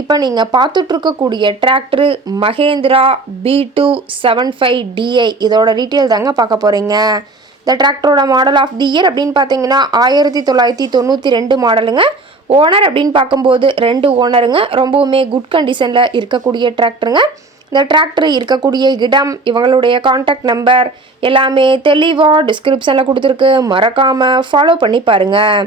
இப்போ நீங்கள் பார்த்துட்ருக்கக்கூடிய tractor Mahindra B two seven five DI இதோட டீட்டெயில் தாங்க பார்க்க போகிறீங்க இந்த டிராக்டரோட மாடல் ஆஃப் தி இயர் அப்படின்னு பார்த்தீங்கன்னா ஆயிரத்தி தொள்ளாயிரத்தி தொண்ணூற்றி ரெண்டு மாடலுங்க ஓனர் அப்படின்னு பார்க்கும்போது ரெண்டு ஓனருங்க ரொம்பவுமே குட் கண்டிஷனில் இருக்கக்கூடிய டிராக்டருங்க இந்த டிராக்டர் இருக்கக்கூடிய இடம் இவங்களுடைய காண்டாக்ட் நம்பர் எல்லாமே தெளிவாக டிஸ்கிரிப்ஷனில் கொடுத்துருக்கு. மறக்காமல் ஃபாலோ பண்ணி பாருங்கள்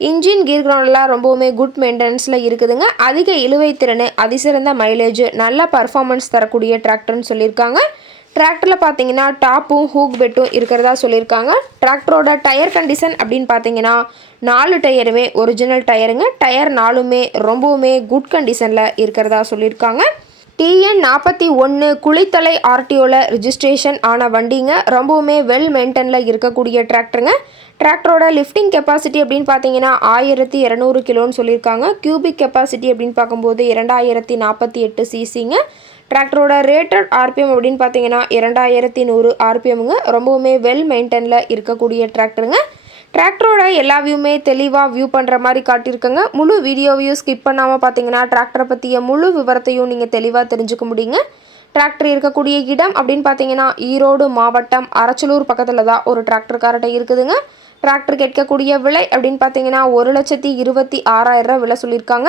இன்ஜின் கீர் கிரவுண்ட்லாம் ரொம்பவுமே குட் மெயின்டெனன்ஸில் இருக்குதுங்க. அதிக இழுவை திறன் அதிசிறந்த மைலேஜ் நல்ல பர்ஃபார்மன்ஸ் தரக்கூடிய டிராக்டர்னு சொல்லியிருக்காங்க. டிராக்டரில் பார்த்தீங்கன்னா டாப்பும் ஹூக் பெட்டும் இருக்கிறதா சொல்லியிருக்காங்க. டிராக்டரோட டயர் கண்டிஷன் அப்படின்னு பார்த்தீங்கன்னா நாலு டயருமே ஒரிஜினல் டயருங்க டயர் நாலுமே ரொம்பவுமே குட் கண்டிஷனில் இருக்கிறதா சொல்லியிருக்காங்க. டிஎன் நாற்பத்தி ஒன்று குளித்தலை ஆர்டிஓவில் ரிஜிஸ்ட்ரேஷன் ஆன வண்டிங்க ரொம்பவுமே வெல் மெயின்டெனில் இருக்கக்கூடிய டிராக்டருங்க டிராக்டரோட லிஃப்டிங் கெப்பாசிட்டி அப்படின்னு பார்த்தீங்கன்னா ஆயிரத்தி இரநூறு கிலோன்னு சொல்லியிருக்காங்க கியூபிக் கெப்பாசிட்டி அப்படின்னு பார்க்கும்போது இரண்டாயிரத்தி நாற்பத்தி எட்டு சிசிங்க டிராக்டரோட ரேட்டட் ஆர்பிஎம் அப்படின்னு பார்த்தீங்கன்னா இரண்டாயிரத்தி நூறு ஆர்பிஎம்ங்க ரொம்பவுமே வெல் மெயின்டெனில் இருக்கக்கூடிய டிராக்டருங்க டிராக்டரோட எல்லா வியூமே தெளிவாக வியூ பண்ணுற மாதிரி காட்டியிருக்கங்க. முழு வீடியோவையும் ஸ்கிப் பண்ணாமல் பார்த்தீங்கன்னா டிராக்டரை பற்றிய முழு விவரத்தையும் நீங்கள் தெளிவாக தெரிஞ்சுக்க முடியுங்க. டிராக்டர் இருக்கக்கூடிய இடம் அப்படின்னு பார்த்தீங்கன்னா ஈரோடு மாவட்டம் அரச்சலூர் பக்கத்தில் தான் ஒரு டிராக்டர்கார்ட்டை இருக்குதுங்க. டிராக்டர் கேட்கக்கூடிய விலை அப்படின்னு பார்த்தீங்கன்னா ஒரு லட்சத்தி இருபத்தி ஆறாயிரம் விலை சொல்லியிருக்காங்க.